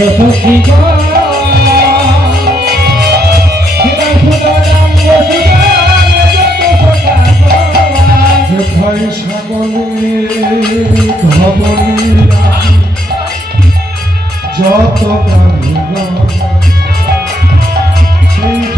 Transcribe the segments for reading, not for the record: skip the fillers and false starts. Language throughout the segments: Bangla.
যত সেই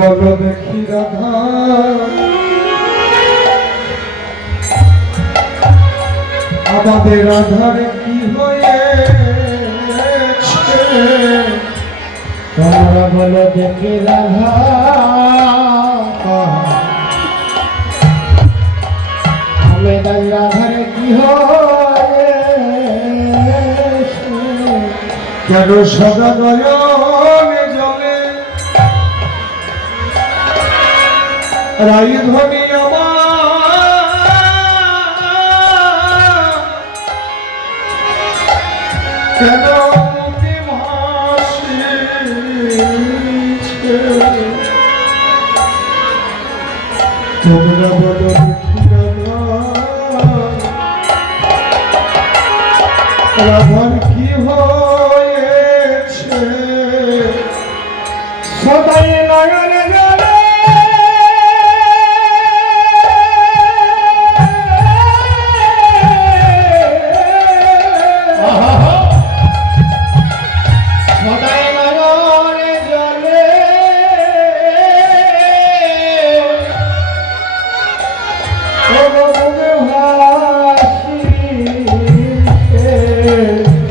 বলো দেখি রাধা আমাদের রাধার কি হয়েছে তোমরা বলো দেখি রাধা আমাদের রাধার কি হয়েছে কেন সদা নয়নে জলে রাইধনি আমার কেন তোমরা বলো রাধার কি হয়েছে সদাই নয়নে জলে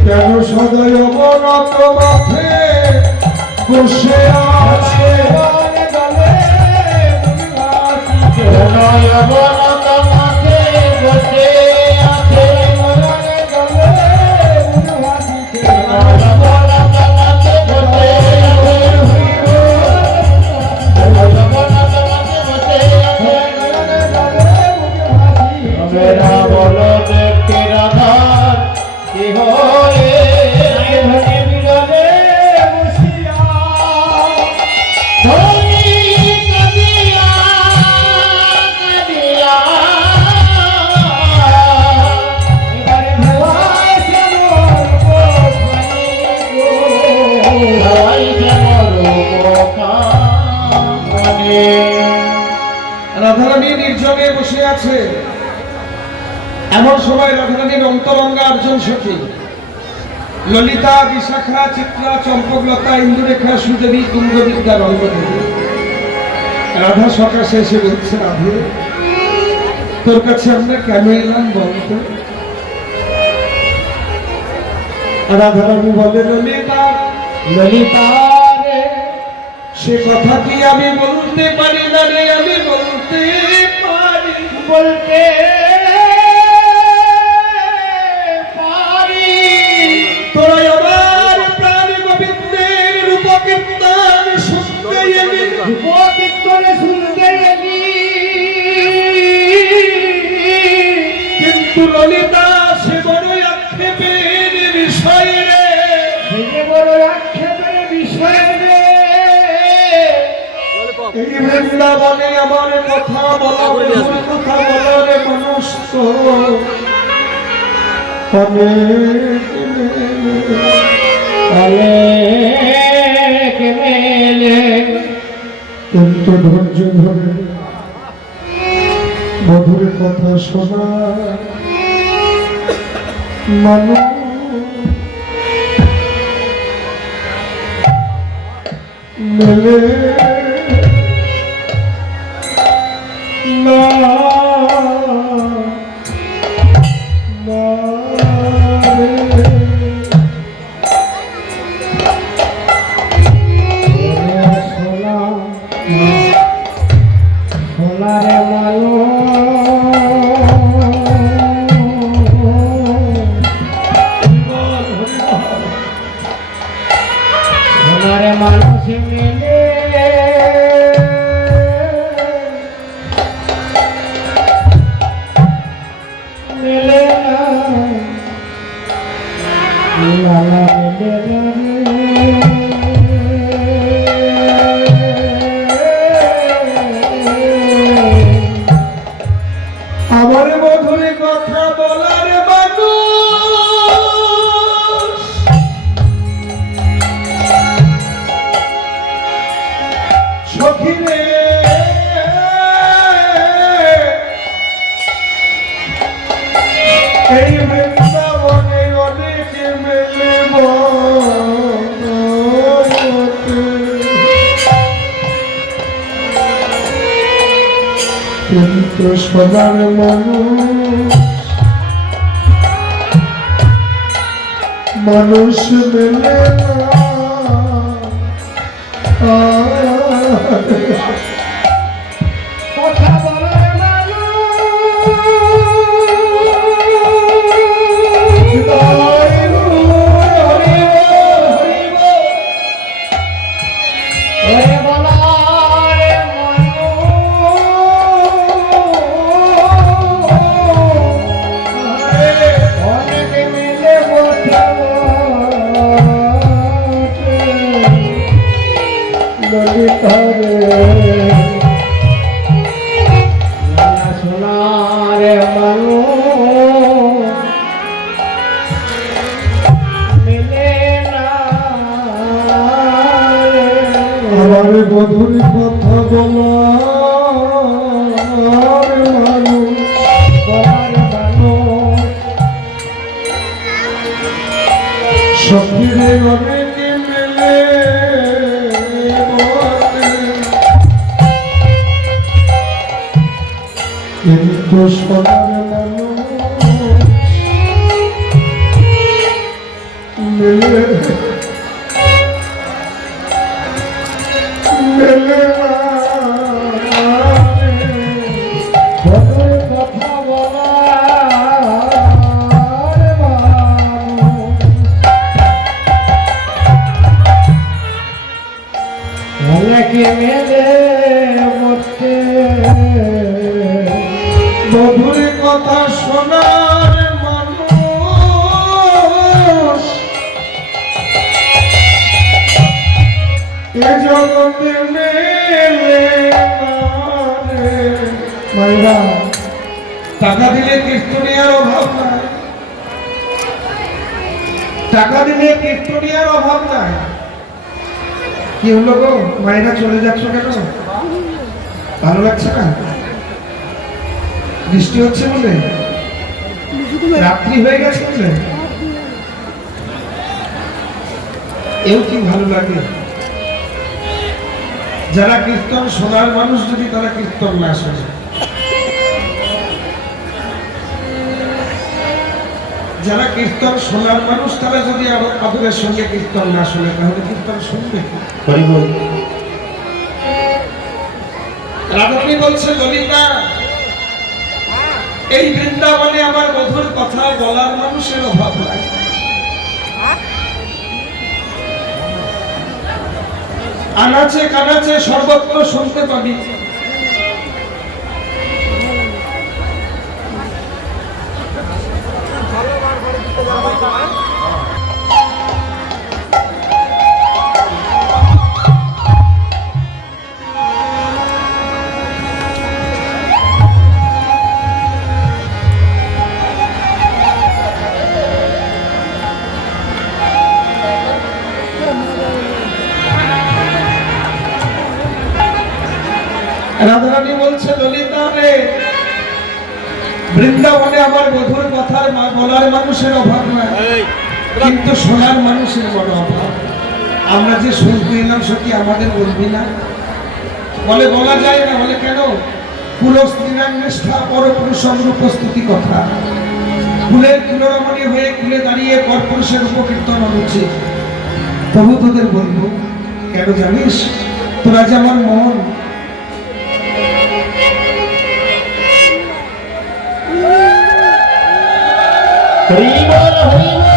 কেন সদয় অবনত মাঠে বসে আছে রাধারানী নির্জনে বসে আছে। এমন সময় রাধারানীর অন্তরঙ্গা আটজন সখী ললিতা, বিশাখা, চিত্রা, চম্পকলতা, ইন্দুরেখা, সুদেবী, কুন্দবিদ্যা, রঙ্গদেবী রাধা সকাশে এসে বলছে, রাধে তোর কাছে আমরা কেন এলাম বলতো? রাধারানী বলে, ললিতা ললিতা রে, সে কথা কি আমি বলতে পারি না রে, আমি বলতে পারি, বলতে পারি। তোরা আমার প্রাণ গোবিন্দের রূপকীর্তন শুনতে এলি, রূপকীর্তন শুনতে এলি, কিন্তু ললিতা সে বড় আক্ষেপের বিষয় রে, সে বড় আক্ষেপের বিষয় রে। এই বৃন্দাবনে আমার কথা বলা, কথা বলার মানুষ তো অনেক মেলে, কিন্তু ধৈর্য ধরে মধুর কথা শোনা মানুষ মেলে না, না রে। সোনারে মানো সোনারে মানুষ মেলে মেলে না, মেলে আমার মধুর কথা বলার মানুষ সখী রে, এই বৃন্দাবনে অনেক মেলে কিন্তু সোনার মানুষ মেলে না। কথা বলার সোনারে মানুষ মেলে না। আমার বধুর কথা বলার মানুষ, বলার মানুষ সখীরে অনেক মেলে কিন্তু সোনার মানুষ মেলে মেলে না। অনেকে মেলে বসে মধুর কথা শোনার মানুষ এ জগতে মেলে মায়েরা। টাকা দিলে কীর্তনিয়ার অভাব নাই, টাকা দিলে কীর্তনিয়ার অভাব নাই। কি হলো গো মায়েরা, চলে যাচ্ছ কেন? ভালো লাগছে না? বৃষ্টি হচ্ছে বলে, রাত্রি হয়ে গেছে বলে, এও কি ভালো লাগে? যারা কীর্তন শোনার মানুষ যদি তারা কীর্তন না শোনে, যারা কীর্তন শোনার মানুষ তারা যদি আদরের সঙ্গে কীর্তন না শোনে তাহলে কীর্তন শুনবে কি? রাধারানী বলছে ললিতা, এই বৃন্দাবনে আমার মধুর কথা বলার মানুষের অভাব নাই। আনাচে কানাচে সর্বত্র শুনতে পাবি রাধারানী বলছে ললিতা রে, বৃন্দাবনে আমার মধুর কথার বলার মানুষের অভাব নাই, কিন্তু শোনার মানুষের বড় অভাব। আমরা যে শুনতে এলাম সত্যি আমাদের বলবি না? বলে বলা যায় না। বলে কেন? কুলস্ত্রীনান্বেষ্ঠা পরপুরুষম রূপস্তুতি কথা। কুলের কুলরমণী হয়ে কুলে দাঁড়িয়ে পরপুরুষের উপকীর্তন অনুচিত। তবু তোদের বলবো কেন জানিস? তোরা যেমন মন, হরিবল হরিবল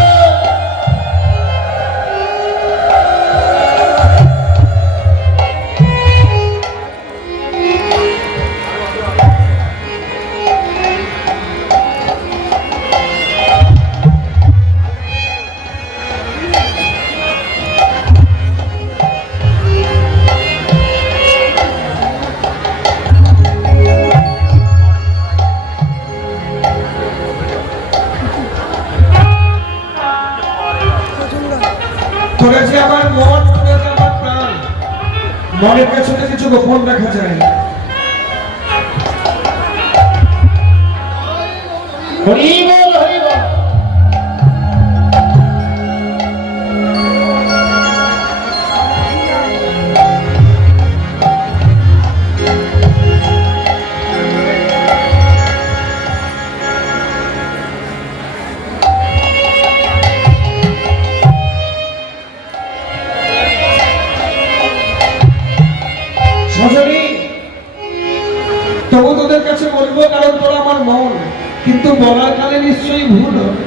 করেছে আমার মন, করেছে আমার প্রাণ। মনের পেছনে কিছু গোপন রাখা যায় না। হরিবল হরিবল। তবু তোদের কাছে বলবো, কারণ তোরা আমার মন, কিন্তু বলার কালে নিশ্চয়ই ভুল হবে।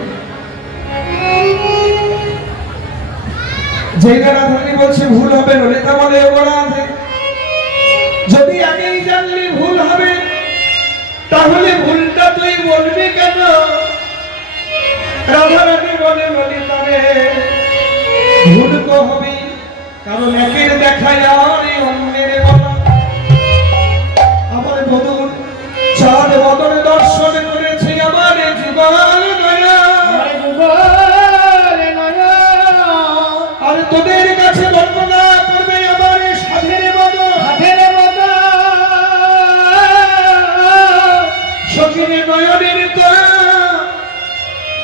যেই রাধারানী বলছে ভুল হবে, ললিতা বলে রাধে, যদি আগেই জানলি ভুল হবে তাহলে ভুলটা তুই বলবি কেন? রাধারানী বলে ললিতা রে, ভুল তো হবে, কারণ একের দেখায় আর অন্যের বলা। আমার বধূর চাঁদ বদনে দর্শন করেছে আমার জীবন নয়া, আর তোদের কাছে বর্ণনা করবে আমার সাধের বদন। সখিনে নয়নের তো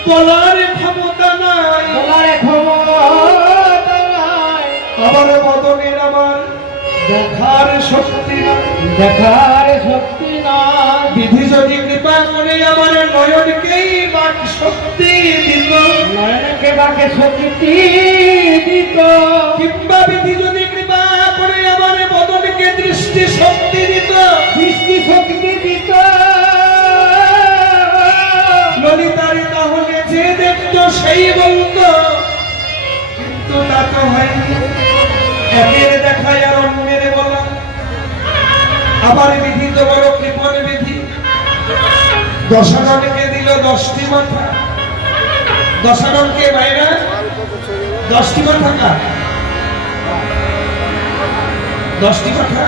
বলার ক্ষমতা নাই, আমার বদনের আমার দেখার শক্তি নাই, বিধি যদি কৃপা করে আমার নয়নকেই বাক শক্তি দিত, কিংবা বিধি যদি কৃপা করে আমার বদনকে দৃষ্টি শক্তি দিত, ললিতারে তাহলে যে দেখতো সেই বলতো, কিন্তু তা তো হয়নি। একের দেখায় আর অন্য আবার বিধি তো বড় কৃপণ বিধি, দশাননকে দিল 10টি মাথা। দশাননকে বাইরে 10টি মাথা কার? 10টি মাথা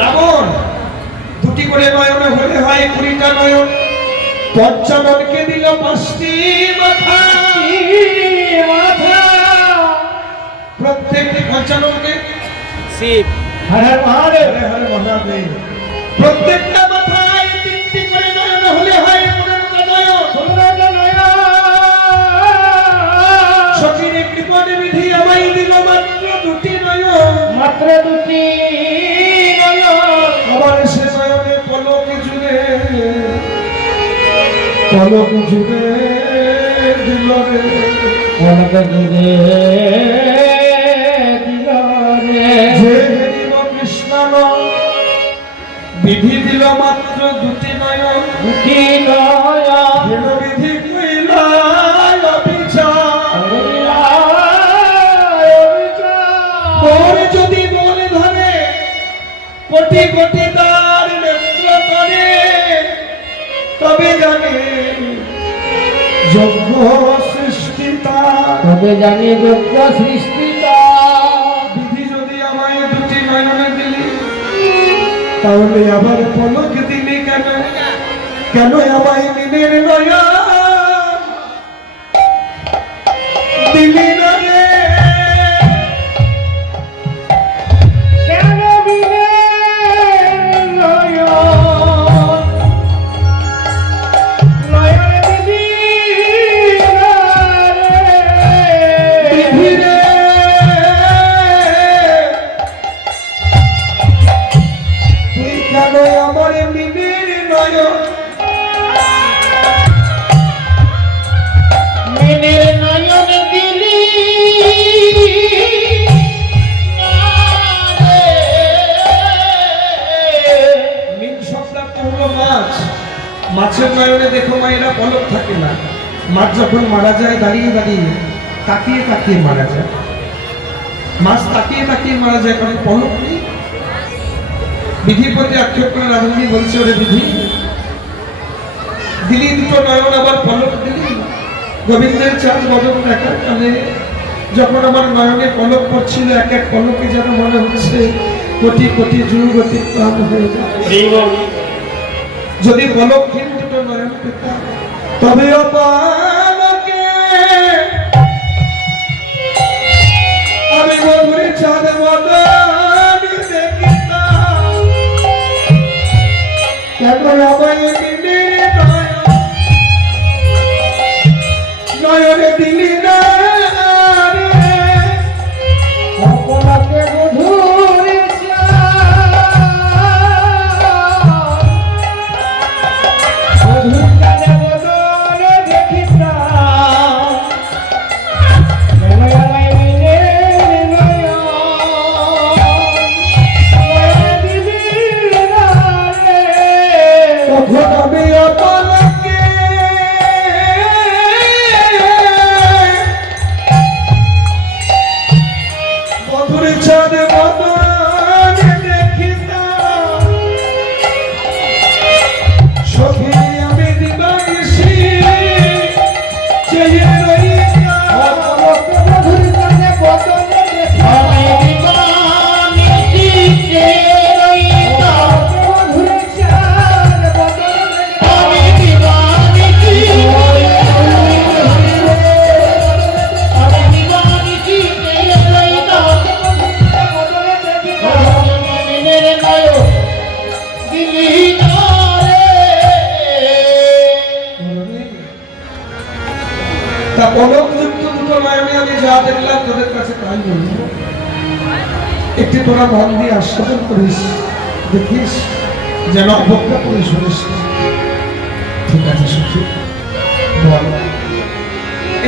রাবণ। 2টি করে নয়ন হলে হয় 20টা নয়ন। পঞ্চাননকে দিল 5টি মাথা। প্রত্যেকটি পঞ্চাননকে শিব হর হর মহাদেব, হর হর মহাদেব। প্রত্যেকটা মাথায় 3টি করে নয়ন হলে হয় 15টা নয়ন। সচিনে কৃপণ বিধি আমায় দিল মাত্র 2টি নয়ন। মাত্র 2টি নয়ন। আবার সে নয়নে পলক জুড়ে দিল রে, পলক জুড়ে দিল রে। যে হেরিব কৃষ্ণ বিধি দিল মাত্র 2টি নয়ন। 2টি নয়ন। হেন বিধি কইলায় অবিচার। মোর যদি মন ধরে কোটি কোটি তার নেত্র করে, তবে জানে যজ্ঞ সৃষ্টিতা। তবে জানি যজ্ঞ সৃষ্টিতা। বিধি যদি আমায় 2টি নয়নে দিলি, তাহলে আবার পলক দিলি কেন? কেন আমায় মিনের নয়ন দিলি না রে? কেন বিনে নয়ন নয়ন দিবি না রে। বিধি রে, তুই কেন আমার মিনের নয়ন মিনের নয়ন দিলি না রে। মিন শব্দার্থ হলো মাছ। মাছের নয়নে দেখো মায়েরা পলক থাকে না। মাছ যখন মারা যায় দাঁড়িয়ে দাঁড়িয়ে তাকিয়ে তাকিয়ে মারা যায়। মাছ তাকিয়ে তাকিয়ে মারা যায়, কারণ পলক নেই। বিধির প্রতি আক্ষেপ করে রাধারানী বলছে, ওরে বিধি দিলি 2টো নয়ন, আবার পলক দিলি না। গোবিন্দের চাঁদ বদন দেখার কারণে যখন আমার নয়নে পলক পড়ছিল, এক এক পলকে যেন মনে হচ্ছে কোটি কোটি যুগ অতিক্রম হয়ে যায়। যদি পলকহীন 2টো নয়ন পেতাম, তবে অপালকে আমি মধুর চাঁদ বদন দেখিতাম। কেন আমায় মিনের নয়নে দিলি না রে? অপরাধে মধুর মধুর চাঁদে বদন দেখিতাম। কেন আমায় মিনের নয়ন নয়ন দিবি না রে। তখন আমি অপালকে মধুর চাঁদ বদন দেখিতাম। সখী আমি দিবানিশি চেয়ে রইতাম। মধুর চাঁদে বদন দেখিতাম। মধুর চাঁদ বদন তা পলকযুক্ত 2টো নয়নে আমি যা দেখলাম তোদের কাছে তাই বলবো। একটি তোরা মন দিয়ে আস্বাদন করিস, দেখিস, যেন অবজ্ঞা করে শুনিস। ঠিক আছে সুখী, বল।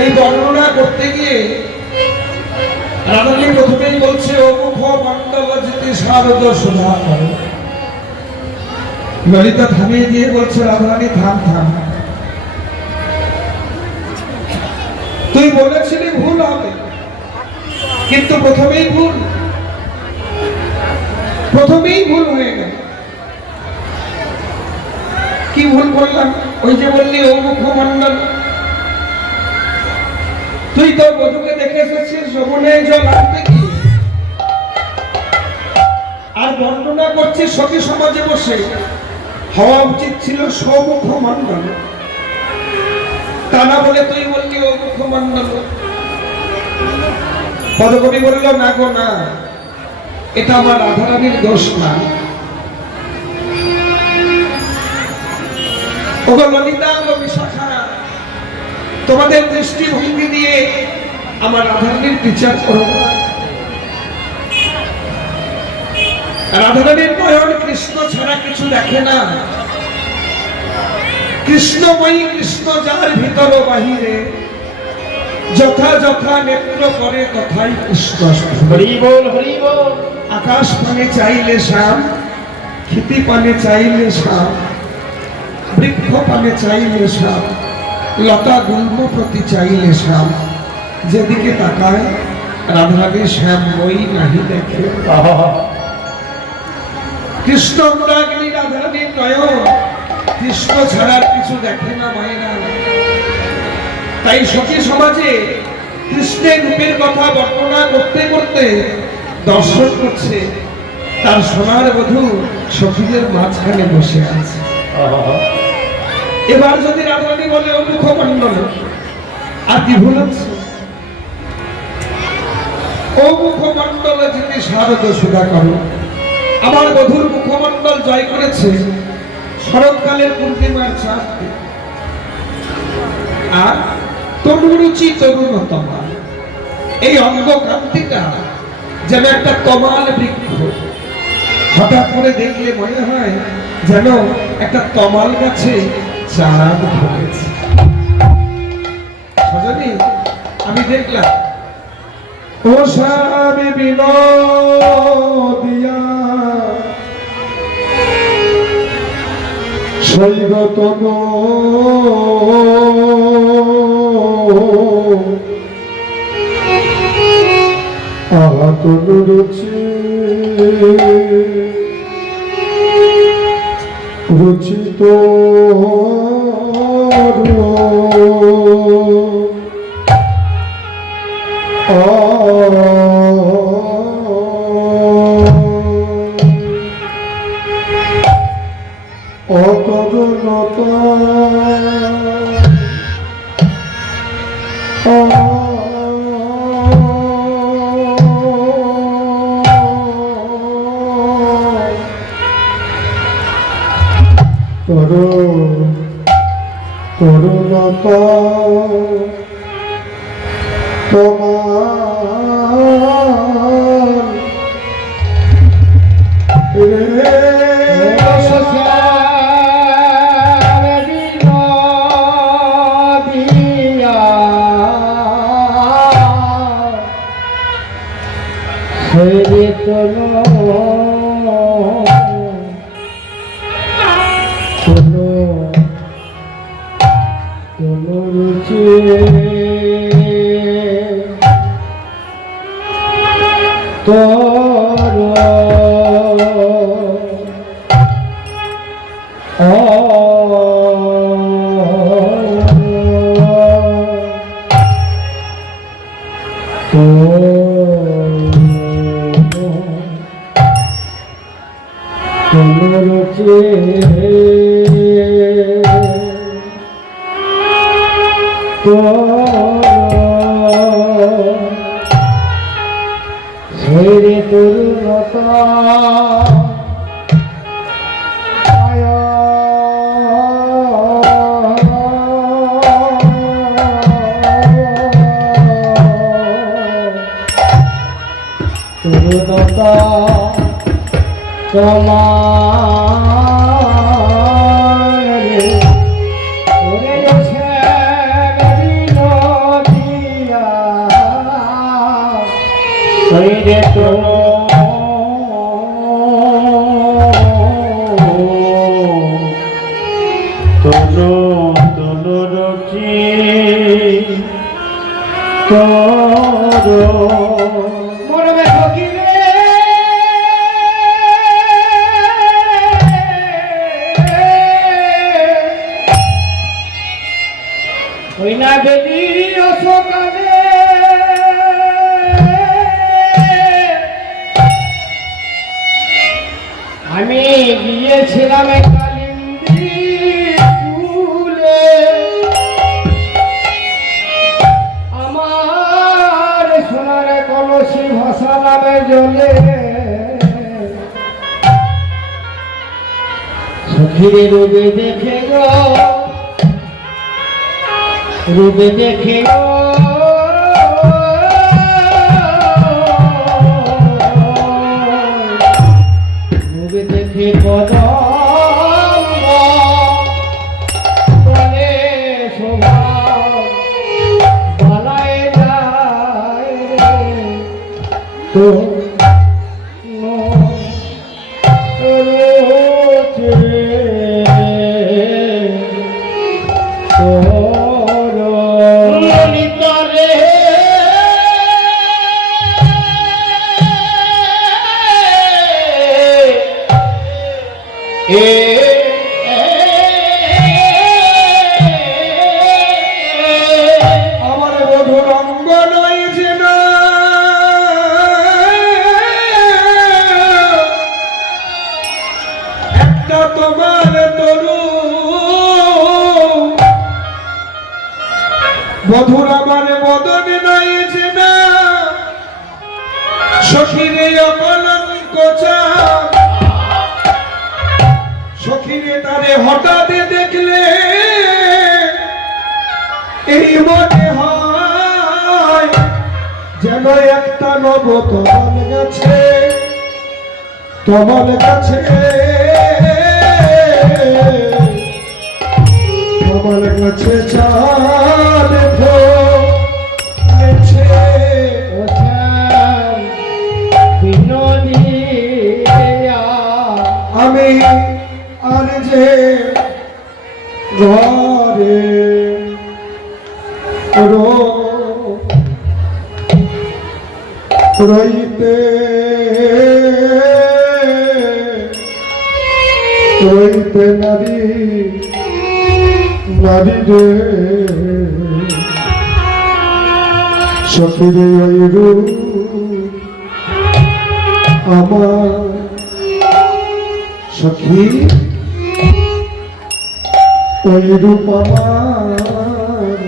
এই বর্ণনা করতে গিয়ে রাধারানী প্রথমেই বলছে, অমুখ মণ্ডল যেতে শারদ সুধা করে। ললিতা থামিয়ে দিয়ে বলছে, রাধারানী থাম থাম, তুই বলেছিলি ভুল হবে, কিন্তু প্রথমেই ভুল হয়ে গেল। ভুল করলাম? ওই যে বললি ও মুখমণ্ডল, তুই তোর বধূকে দেখে এসেছিস যমুনে জল আনতে গিয়ে, আর বর্ণনা করছিস সখী সমাজে বসে। হওয়া উচিত ছিল সৌমুখমণ্ডল, তা না বলে তুই বললি ও মুখমণ্ডল। পদকবি বলল, না গো না, এটা আমার রাধারানীর দোষ না। ওগো ললিতা, ওগো বিশাখা, তোমাদের দৃষ্টিভঙ্গি দিয়ে আমার রাধারানীর বিচার করো। রাধারানীর নয়ন কৃষ্ণ ছাড়া কিছু দেখে না। কৃষ্ণময়ী, কৃষ্ণ যার ভিতর বাহিরে, যথা যথা নেত্র করে তথাই কৃষ্ণ। হরি বল, হরি বল। আকাশ পানে চাইলে শ্যাম, ক্ষিতি পানে চাইলে শ্যাম, বৃক্ষ পানে চাইলে শ্যাম, লতা গুল্ম প্রতি চাইলে শ্যাম। যেদিকে তাকায় রাধারানী শ্যাম মই নাহি দেখে। কৃষ্ণ অনুরাগিনী রাধারানীর নয়ন কৃষ্ণ ছাড়ার কিছু দেখে না মায়েরা। তাই সখী সমাজে কৃষ্ণের রূপের কথা বর্ণনা করতে করতে দর্শন করছে তার সোনার বধূ সখীদের মাঝখানে বসে আছে। এবার যদি রাধারানী বলে ও মুখমণ্ডল, আর কি ভুল হচ্ছে? ও মুখমণ্ডল যিনি শারদ সুধা করো, আমার বধূর মুখমণ্ডল জয় করেছে শরৎকালের পূর্ণিমার চাঁদ। আর তরুরুচি তরুণতমা, এই অঙ্গকান্তিটা যেন একটা তমাল বৃক্ষ। হঠাৎ করে দেখলে মনে হয় যেন একটা তমাল গাছে চাঁদ ধরেছে। সজনী, আমি দেখলাম ও স্বামী বিনোদিয়া সৈগতন আহাতন রুচি রুচিত তরুণতা তোমার রে হরে তোলো তোলো তোলো রুচি তোর ছেড়ে তরুণতা তরুণতা তোমার ওরে বিনোদিয়া হইরে তো তোলো তোলো রচি তোর মরবে ফকিরে আমি গিয়েছিলাম কালিন্দী ফুলে, আমার সোনার কলসি ভাসালামে জলে, সখীরে রূপে দেখে গো, রূপে দেখে গো, রূপে দেখে কদম বলে শোভা বালায় যায় তো আমার বধুর অঙ্গ নয় যে না, একটা তোমার তরু বধুর আমার বদন নয় যে না, সখীরে অকলঙ্ক চাঁদ, সখীরে তারে হঠাৎ দেখলে এই মনে হয় যেন একটা নব তোমার কাছে, তোমার কাছে, তোমার কাছে চাঁদ ফুটেছে। আমি আর যে ঘরে রইতে রইতে নারী নারী রে সখীরে ওই রূপ আমার সখী, ওই রূপ আমার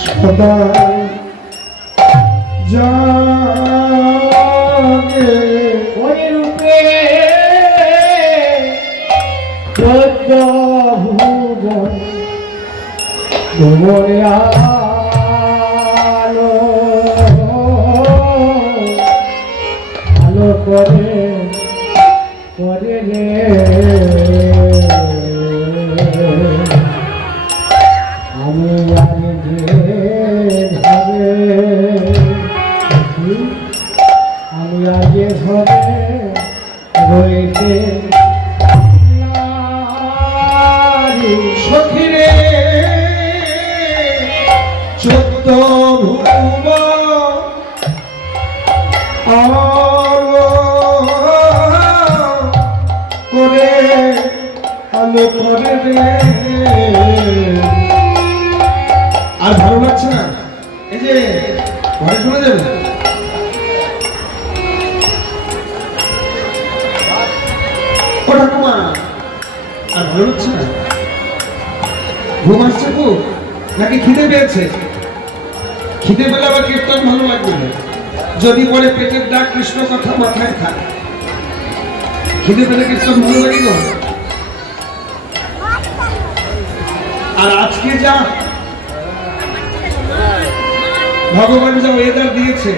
সদাই জাগে, ওই রূপে ভুবন ভুবনে আলো আলো করে করে রে আমি আগে ধরে আমি আগে ধরে রয়েছে সখীরে 14 ভুব করে আলো করে রে। আর ভালো লাগছে না, এই যে ঘরে শোনা যাবে ও ঠাকুমা, আর ভালো লাগছে না? ঘুম আসছে খুব নাকি খিদে পেয়েছে? খিদে পেলে আবার কীর্তন ভালো লাগবে না, যদি বলে পেটের ডাক কৃষ্ণ কথা মাথায় থাক। খিদে পেলে কীর্তন ভালো লাগে না। আর আজকে যা ভগবান যা ওয়েদার দিয়েছে,